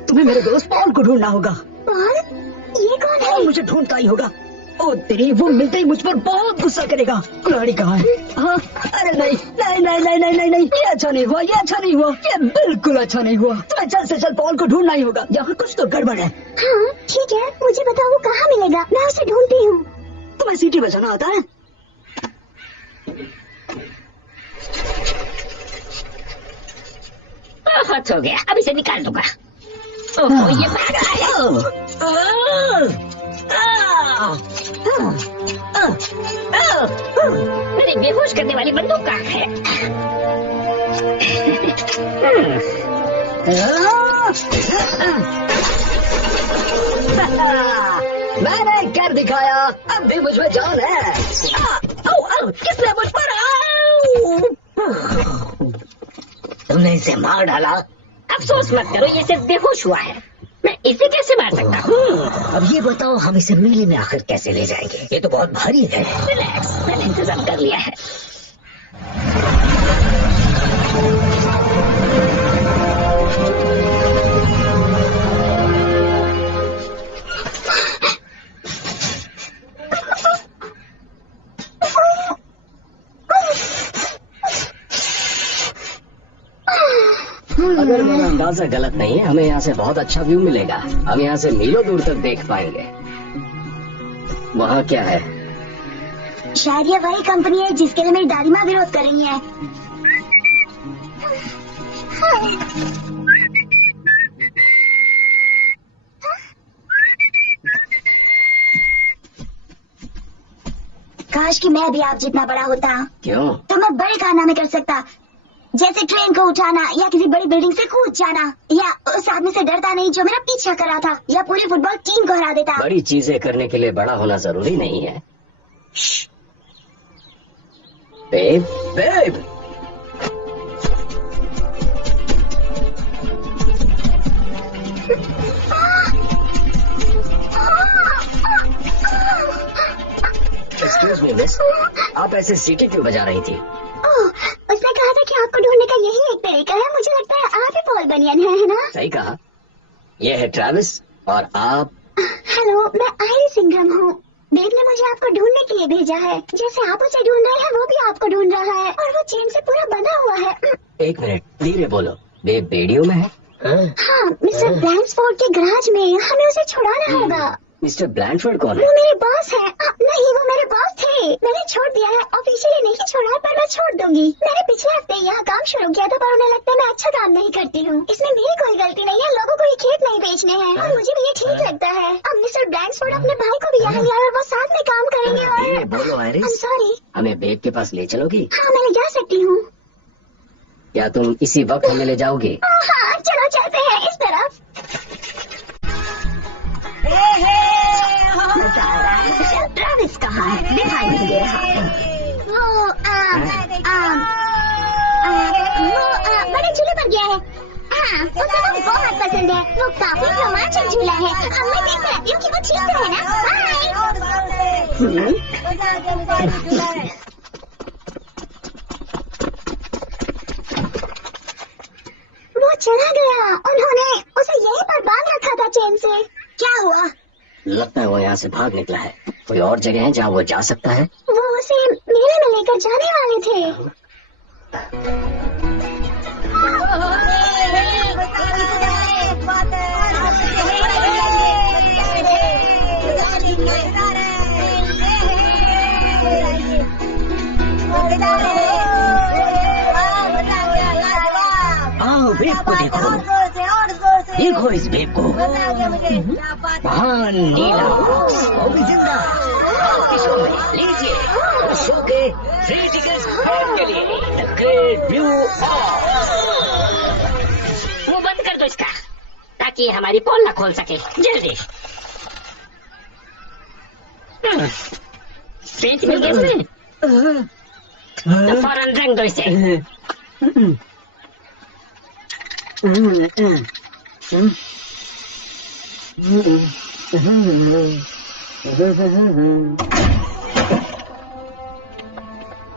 तुम्हें मेरे दोस्त पॉल को ढूंढना होगा। पॉल? ये कौन है? मुझे ढूंढता ही होगा। ओ तेरी, वो मिलते ही मुझ पर बहुत गुस्सा करेगा। कुल्हाड़ी कहाँ है? हाँ, अरे नहीं, ये अच्छा नहीं हुआ, ये अच्छा नहीं हुआ, ये बिल्कुल अच्छा नहीं हुआ। तुम्हें जल्द से जल्द पॉल को ढूंढना ही होगा। यहाँ कुछ तो गड़बड़ है। हाँ ठीक है, मुझे बताओ वो कहाँ मिलेगा, मैं उसे ढूंढती हूँ। तुम्हें सीटी बजाना आता है? बहुत हो गया, अब इसे निकाल दूंगा। ओहो, ये भाग रहा है। मेरी बेहोश करने वाली बंदूक कहाँ है? मैंने कर दिखाया, अब भी मुझ में जान है। किसने मुझ पर? तुमने इसे मार डाला। अफसोस मत करो, ये सिर्फ बेहोश हुआ है। मैं इसे कैसे मार सकता हूँ? अब ये बताओ, हम इसे मेले में आखिर कैसे ले जाएंगे? ये तो बहुत भारी है। रिलैक्स, मैंने इंतजाम कर लिया है। अगर मेरा अंदाजा गलत नहीं है, हमें यहाँ से बहुत अच्छा व्यू मिलेगा। हम यहाँ से मीलों दूर तक देख पाएंगे। वहाँ क्या है? शायद ये वही कंपनी है जिसके लिए मेरी दादी माँ विरोध कर रही है। काश कि मैं भी आप जितना बड़ा होता। क्यों? तो मैं बड़े कारनामे कर सकता, जैसे ट्रेन को उठाना या किसी बड़ी बिल्डिंग से कूद जाना, या उस आदमी से डरता नहीं जो मेरा पीछा कर रहा था, या पूरी फुटबॉल टीम को हरा देता। बड़ी चीजें करने के लिए बड़ा होना जरूरी नहीं है। Babe, Babe. Excuse me miss, आप ऐसे सीटी क्यों बजा रही थी? उसने कहा था कि आपको ढूंढने का यही एक तरीका है। मुझे लगता है आप ही पॉल बनियन है ना? सही कहा। यह है ट्रैविस और आप? हेलो, मैं आयरिस इंग्रम हूँ। बेब ने मुझे आपको ढूंढने के लिए भेजा है। जैसे आप उसे ढूंढ रहे हैं वो भी आपको ढूंढ रहा है और वो चेन से पूरा बंधा हुआ है। एक मिनट, धीरे बोलो। बेब बेडियो में है? हाँ, मिस्टर ब्लैंक्सफोर्ड के गराज में। हमें उसे छुड़ाना होगा। मिस्टर ब्लैंडफोर्ड कौन वो है? मेरे बॉस है। नहीं, वो मेरे बॉस थे। मैंने छोड़ दिया है, ऑफिशियली नहीं छोड़ा, पर मैं छोड़ दूंगी। मैंने पिछले हफ्ते यहाँ काम शुरू किया था, पर उन्हें लगता है मैं अच्छा काम नहीं करती हूँ। इसमें मेरी कोई गलती नहीं है। लोगों को ये खेत नहीं बेचने हैं और मुझे भी ये ठीक लगता है। अब मिस्टर ब्लैंक्सफोर्ड अपने भाई को भी यहाँ लिया और वो साथ में काम करेंगे। धीरे और बोलो आइरिस। सॉरी। हमें बेब के पास ले चलोगी? हाँ, मैं ले जा सकती हूँ। क्या तुम इसी वक्त हमें ले जाओगी? हाँ, चलो चलते हैं इस तरफ। ट्रैविस कहाँ है? दिखाई नहीं दे रहा। वो बड़े झूले पर गया है। हाँ, उसे वो बहुत पसंद है। वो काफी रोमांचक झूला है। अब मैं देखते रहती हूँ कि वो ठीक से है ना। बाय। वो चला गया। उन्होंने उसे यहीं पर बांध रखा था चेन से। क्या हुआ? लगता है वो यहाँ से भाग निकला है। कोई और जगह है जहाँ वो जा सकता है? वो उसे मेले में लेकर जाने वाले थे। आओ बेब को देखो, देखो इस बेब को। महान नीला ऑक्स, वो भी जिंदा। शो में लीजिए उस शो के 3 टिकट्स के लिए। The great blue ox. वो बंद कर दो इसका, ताकि हमारी पोल न खोल सके। जल्दी। पेंच मिल गया तुम्हें? तो फौरन रंग दो इसे।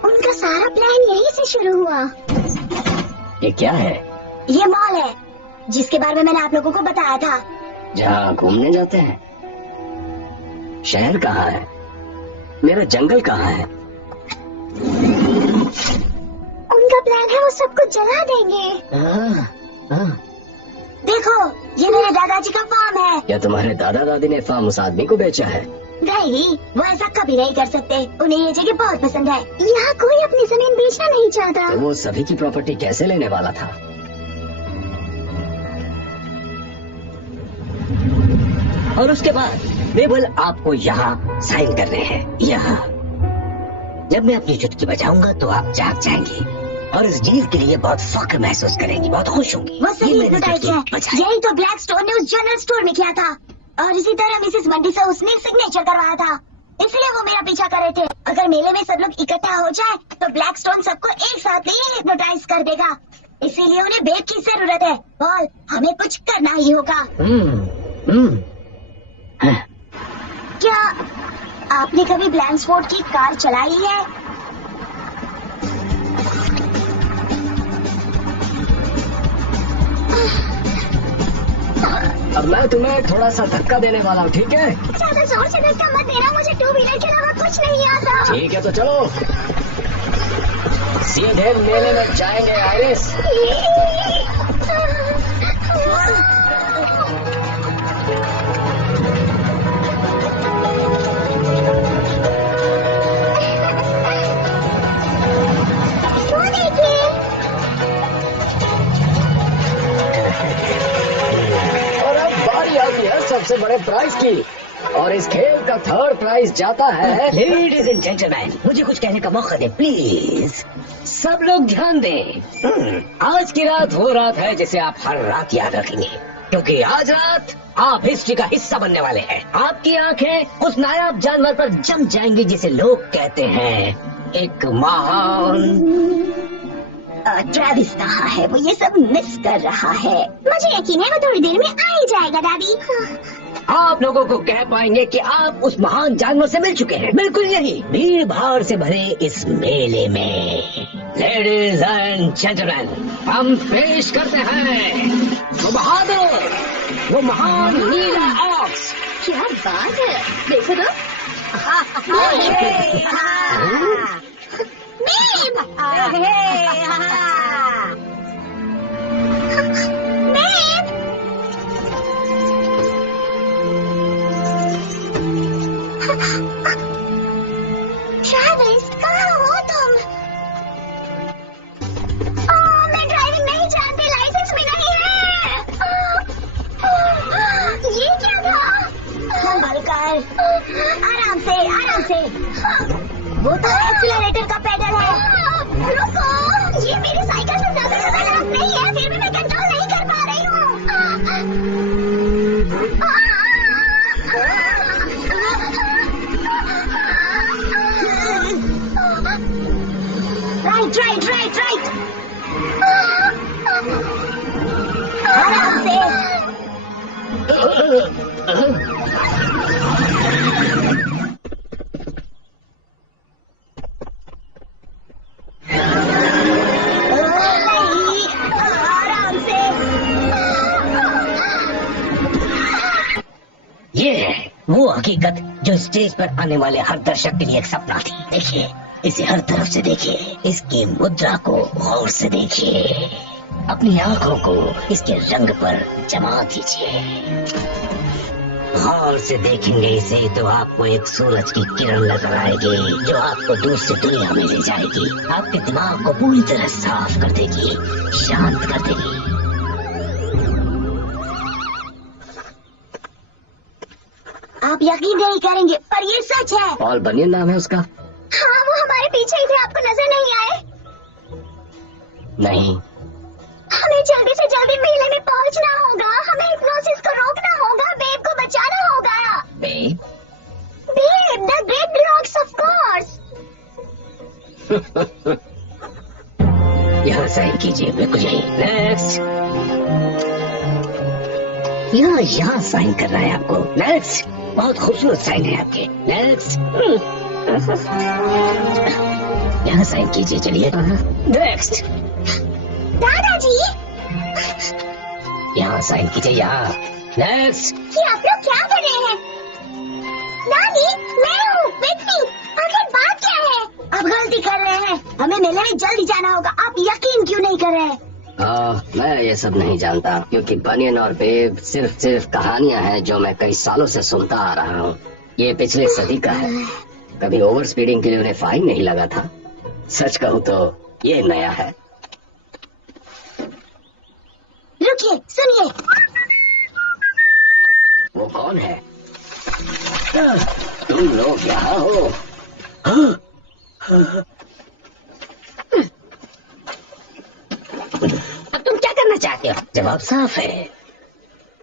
उनका सारा प्लान यहीं से शुरू हुआ। ये क्या है? ये मॉल है जिसके बारे में मैंने आप लोगों को बताया था। जहाँ घूमने जाते हैं? शहर कहाँ है? मेरा जंगल कहाँ है? उनका प्लान है वो सब कुछ जला देंगे। देखो, ये मेरे दादाजी का फार्म है। क्या तुम्हारे दादा दादी ने फार्म उस आदमी को बेचा है? नहीं, वो ऐसा कभी नहीं कर सकते। उन्हें ये जगह बहुत पसंद है। यहाँ कोई अपनी जमीन बेचना नहीं चाहता। तो वो सभी की प्रॉपर्टी कैसे लेने वाला था? और उसके बाद बेबल आपको यहाँ साइन कर रहे हैं। यहाँ जब मैं अपनी चुटकी बजाऊंगा तो आप जाग जाएंगे और इस डील के लिए बहुत फख्र महसूस करेंगी, बहुत खुश होंगी। वो सही हिप्नोटाइज है। यही तो ब्लैक स्टोन ने उस जनरल स्टोर में किया था और इसी तरह मिसेस मंडी से उसने सिग्नेचर करवाया था। इसलिए वो मेरा पीछा कर रहे थे। अगर मेले में सब लोग इकट्ठा हो जाए तो ब्लैक स्टोन सबको एक साथ नहीं हिप्नोटाइज कर देगा। इसीलिए उन्हें बेब की जरूरत है। और हमें कुछ करना ही होगा। क्या आपने कभी ब्लैंक्सफोर्ड की कार चलाई है? अब मैं तुम्हें थोड़ा सा धक्का देने वाला हूँ, ठीक है? ज्यादा जोर से धक्का मत देना। मुझे 2 व्हीलर के अलावा कुछ नहीं आता। ठीक है तो चलो सीधे मेले में जाएंगे आइरिस। वो देखिए, और अब बारी आती है सबसे बड़े प्राइज की। और इस खेल का 3rd प्राइज जाता है। लेडीज एंड जेंटलमैन, मुझे कुछ कहने का मौका दे प्लीज। सब लोग ध्यान दें। आज की रात वो रात है जिसे आप हर रात याद रखेंगे, क्योंकि आज रात आप हिस्ट्री का हिस्सा बनने वाले हैं। आपकी आंखें उस नायाब जानवर पर जम जाएंगी जिसे लोग कहते हैं एक महान। ट्रैविस कहाँ है? वो ये सब मिस कर रहा है। मुझे यकीन है वो थोड़ी देर में आ ही जाएगा दादी। आप लोगों को कह पाएंगे कि आप उस महान जानवर से मिल चुके हैं। बिल्कुल यही भीड़ भाड़ से भरे इस मेले में। लेडीज एंड जेंटलमैन, हम पेश करते हैं वो बहादुर, वो महान नीला ऑक्स। क्या बात है, देखो तो ट्रैविस, कहाँ हो तुम? मैं ड्राइविंग नहीं जानती, लाइसेंस भी नहीं है। ये क्या था? संभल कर, आराम से, आराम से। वो तो एक्सीलरेटर का पेडल है। रुको, ये मेरी साइकिल से ज्यादा खतरनाक नहीं है, फिर भी मैं कंट्रोल नहीं कर पा रही हूँ। Right, right, right, right. आराम से। नहीं, आराम से। ये है वो हकीकत जो स्टेज पर आने वाले हर दर्शक के लिए एक सपना थी। देखिए, इसे हर तरफ से देखिए, इसकी मुद्रा को गौर से देखिए, अपनी आंखों को इसके रंग पर जमा दीजिए। गौर से देखेंगे इसे तो आपको एक सूरज की किरण नजर आएगी जो आपको दूसरी दुनिया में ले जाएगी, आपके दिमाग को पूरी तरह साफ कर देगी, शांत कर देगी। आप यकीन नहीं करेंगे, पर ये सच है। पॉल बनियन नाम है उसका? हाँ, वो हमारे पीछे ही थे, आपको नजर नहीं आए? नहीं। हमें जल्दी से जल्दी मेले में पहुंचना होगा, हमें हिप्नोसिस को रोकना होगा, बेब को बचाना होगा। Babe? Babe, the great blocks of course. यहाँ साइन कीजिए, बिल्कुल यही। नेक्स्ट। यहाँ साइन कर रहा है आपको। नेक्स्ट। बहुत खूबसूरत साइन है आपके। नेक्स्ट। यहाँ साइन कीजिए, चलिए। नेक्स्ट। दादाजी, यहाँ साइन कीजिए, यहाँ। नेक्स्ट। ये आप लोग क्या कर रहे हैं? दादी, मैं हूँ, विथनी। आखिर बात क्या है? आप गलती कर रहे हैं, हमें मेले में जल्दी जाना होगा। आप यकीन क्यों नहीं कर रहे हैं? मैं ये सब नहीं जानता, क्योंकि बनियन और बेब सिर्फ कहानियां हैं जो मैं कई सालों से सुनता आ रहा हूँ। ये पिछले सदी का है। कभी ओवर स्पीडिंग के लिए उन्हें फाइन नहीं लगा था। सच कहूँ तो ये नया है। रुकिए, सुनिए। वो कौन है? तुम लोग यहाँ हो? हाँ? अब तुम क्या करना चाहते हो? जवाब साफ है,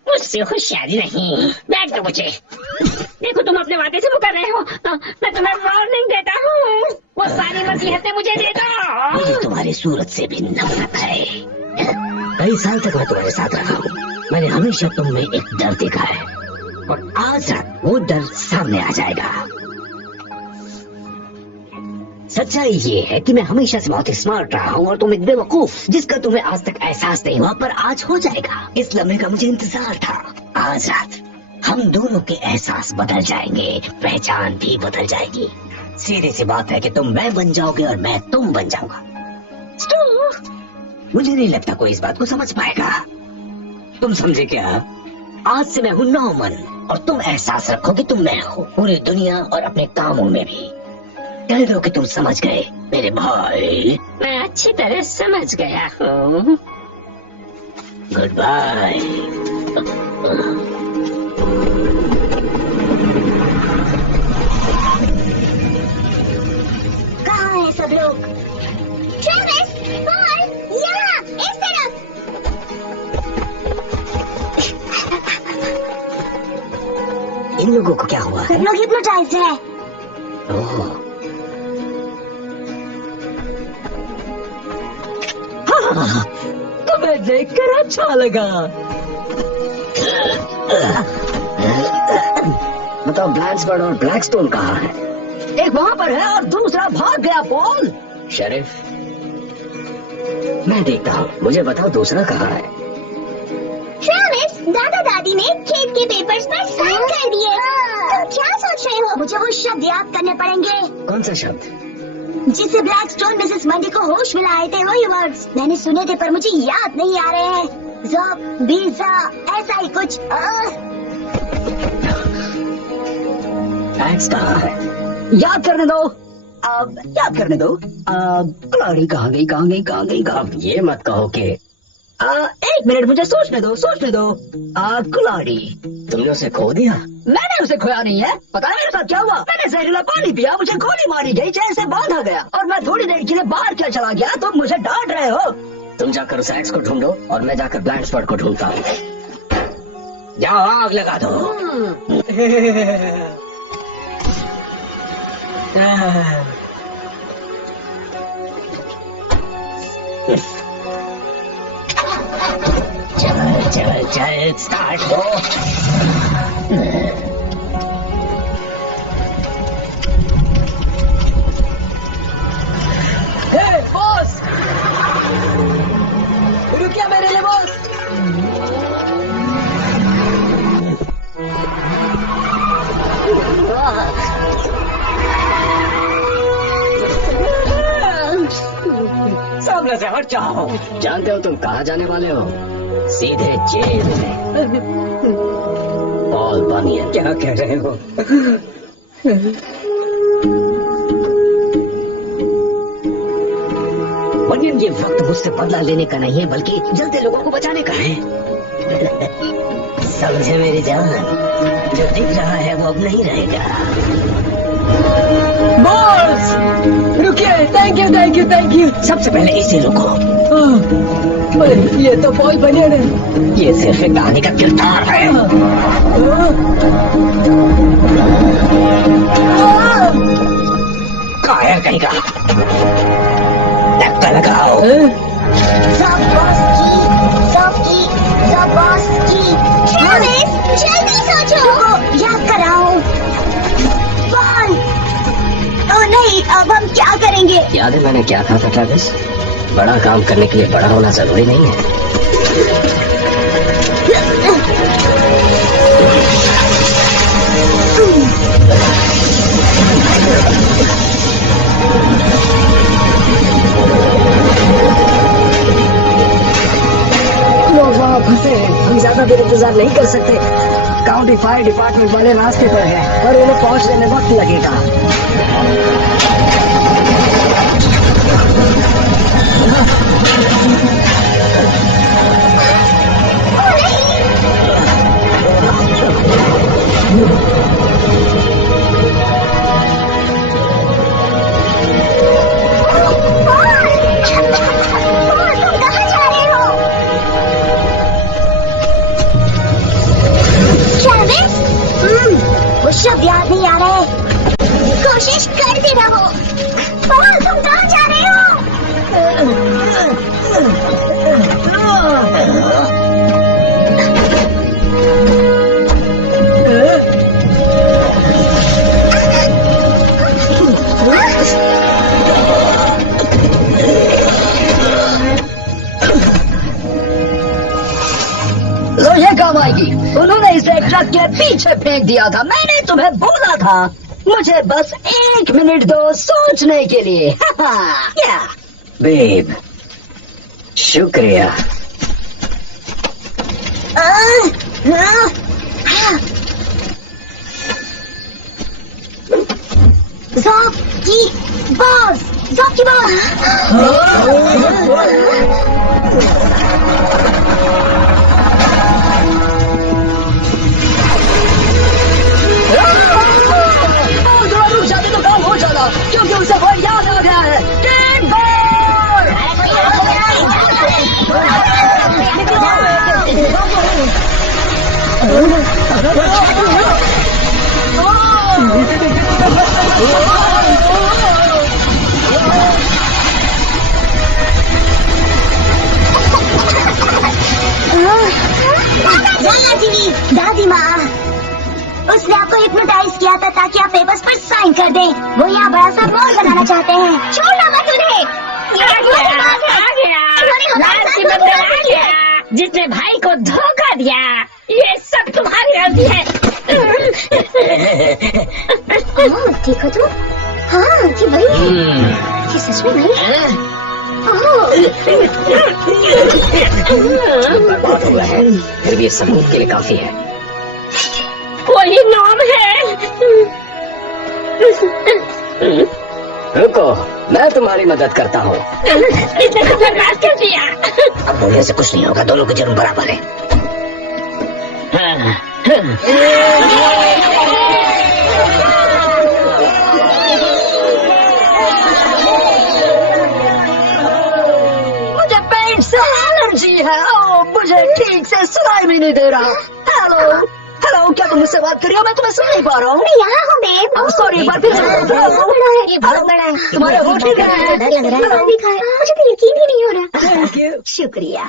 मुझसे होशियारी नहीं। बैठ दो मुझे। देखो, तुम अपने वादे से मुकर रहे हो। मैं तुम्हें वार्निंग देता हूँ, वो सारी नसीहतें मुझे दे दो। मुझे तुम्हारी सूरत से भी नफरत है। कई साल तक मैं तुम्हारे साथ रहा हूँ, मैंने हमेशा तुम में एक डर देखा है, और आज रात वो डर सामने आ जाएगा। सच्चाई ये है कि मैं हमेशा से बहुत स्मार्ट रहा हूँ और तुम एक बेवकूफ, जिसका तुम्हें आज तक एहसास नहीं हुआ, पर आज हो जाएगा। इस लम्हे का मुझे इंतजार था। आज रात हम दोनों के एहसास बदल जाएंगे, पहचान भी बदल जाएगी। सीधी सी बात है कि तुम मैं बन जाओगे और मैं तुम बन जाऊंगा। मुझे नहीं लगता कोई इस बात को समझ पाएगा। तुम समझे क्या? आज से मैं हूँ नॉर्मन और तुम एहसास रखो कि तुम मैं हो, पूरी दुनिया और अपने कामों में भी। कह दो कि तुम समझ गए मेरे भाई। मैं अच्छी तरह समझ गया हूँ। Good bye. कहाँ हैं सब लोग? ट्रेविस, पॉल, यहाँ, इस तरफ। इन लोगों को क्या हुआ है? सब लोग हिप्नोटाइज्ड हैं। ओह, तुम्हें देखकर अच्छा लगा। बताओ, ब्लैक्सबर्ड और ब्लैकस्टोन कहाँ है? एक वहाँ पर है और दूसरा भाग गया। पॉल, शेरिफ, मैं देखता हूँ। मुझे बताओ दूसरा कहाँ है? ट्रेविस, दादा दादी दादी ने खेत के पेपर्स पर साइन कर दिए। तुम क्या सोच रहे हो? मुझे वो शब्द याद करने पड़ेंगे कौन सा शब्द? जिससे ब्लैकस्टोन मिसेस मंडी को होश में लाए थे। वही वर्ड्स मैंने सुने थे पर मुझे याद नहीं आ रहे हैं। ज़ॉब, बीज़ा, ऐसा ही कुछ। टैक्स कहाँ है? याद करने दो। याद करने दो। कुल्हाड़ी कहाँ गई? अब ये मत कहो कि 1 मिनट मुझे सोचने दो। कुल्हाड़ी। तुमने उसे खो दिया? मैंने उसे खोया नहीं है। पता है मेरे साथ क्या हुआ? मैंने जहरीला पानी पिया, मुझे गोली मारी गई, चैन से बांधा गया और मैं थोड़ी देर के लिए बाहर क्या चला गया। तुम मुझे डांट रहे हो। तुम जाकर उस एक्स को ढूंढो और मैं जाकर ब्लाइंड स्पॉट को ढूंढता हूँ। जाओ आग लगा दो। चल स्टार्ट हो। बॉस, रुकिए मेरे लिए बॉस। सामने से हट जाओ। जानते हो तुम कहाँ जाने वाले हो? सीधे जेल में। पॉल बनियन। क्या कह रहे हो? बनियन, ये वक्त मुझसे बदला लेने का नहीं है बल्कि जलते लोगों को बचाने का है। समझे मेरी जान? जो दिख रहा है वो अब नहीं रहेगा। बॉस, रुकिए। Thank you. सबसे पहले इसे रोको। ये तो पॉल बनियन है। ये सिर्फ एक कहानी का किरदार है। कायर कहेगा। धक्का लगाओ। जल्दी सोचो। याद कराओ। बॉल। ओ नहीं, अब हम क्या करेंगे? याद है मैंने क्या कहा था ट्रैविस? बड़ा काम करने के लिए बड़ा होना जरूरी नहीं है। लोग वहाँ फंसे हैं। हम ज्यादा देर इंतजार नहीं कर सकते। काउंटी फायर डिपार्टमेंट वाले रास्ते पर है और उन्हें पहुँचने में वक्त लगेगा। वो शब्द याद नहीं आ रहे। कोशिश करते रहो। पॉल, तुम कहाँ जा रहे हो? लो ये काम आएगी। उन्होंने इसे ट्रक के पीछे फेंक दिया था। मैंने तुम्हें बोला था। मुझे बस 1 मिनट दो सोचने के लिए। क्या? बेब, शुक्रिया। ज़ॉब की बॉस। रुक जाते तो काम हो जाता, क्योंकि उसे बहुत याद आ गया है। टीम दादी माँ, उसने आपको हिप्नोटाइज किया था ताकि आप पेपर्स पर साइन कर दें। वो यहाँ बड़ा सा मॉल बनाना चाहते हैं। छोड़ना मत उन्हें। जिसने भाई को धोखा दिया, ये सब तुम्हारी गलती है। देखो तो, हाँ ये वही है, ये सच में वही है। बर्बाद हो गया है, फिर भी ये सबूत के लिए काफी है। वही नाम है। रुको, मैं तुम्हारी मदद करता हूँ। इसने तो बर्बाद कर दिया। अब बोलने से कुछ नहीं होगा, दोनों के जुर्म बराबर है। मुझे पेट से एलर्जी है। ओ, मुझे ठीक से सुनाई भी नहीं दे रहा। हेलो हेलो, क्या तुम मुझसे बात कर रही हो? मैं तुम्हें सुन नहीं पा रहा हूँ। मैं यहाँ हूँ बेब। सॉरी, एक बार फिर से ये बहुत बड़ा है। तुम्हारे होठ ही गए हैं। डर लग रहा है। दिखा है, मुझे तो यकीन ही नहीं हो रहा। Thank you. शुक्रिया।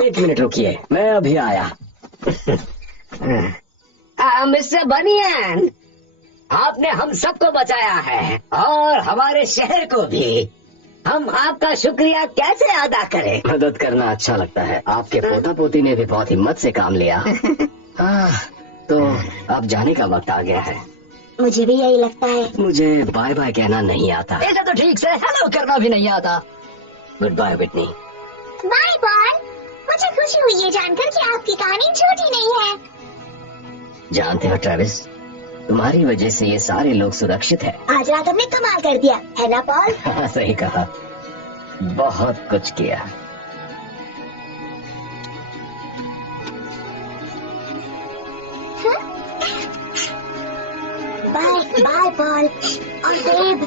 एक मिनट रुकिए, मैं अभी आया। मिस्टर बनियान, आपने हम सबको बचाया है और हमारे शहर को भी। हम आपका शुक्रिया कैसे अदा करें? मदद करना अच्छा लगता है। आपके पोता पोती ने भी बहुत हिम्मत से काम लिया। तो अब जाने का वक्त आ गया है। मुझे भी यही लगता है। मुझे बाय बाय कहना नहीं आता। इसे तो ठीक से हेलो करना भी नहीं आता। Good bye Whitney. Bye ball. मुझे खुशी हुई ये जानकर कि आपकी कहानी झूठी नहीं है। जानते हो ट्रेविस, तुम्हारी वजह से ये सारे लोग सुरक्षित हैं। आज रात हमने कमाल कर दिया है ना पॉल? हाँ, सही कहा, बहुत कुछ किया। बाय बाय पॉल और बेब।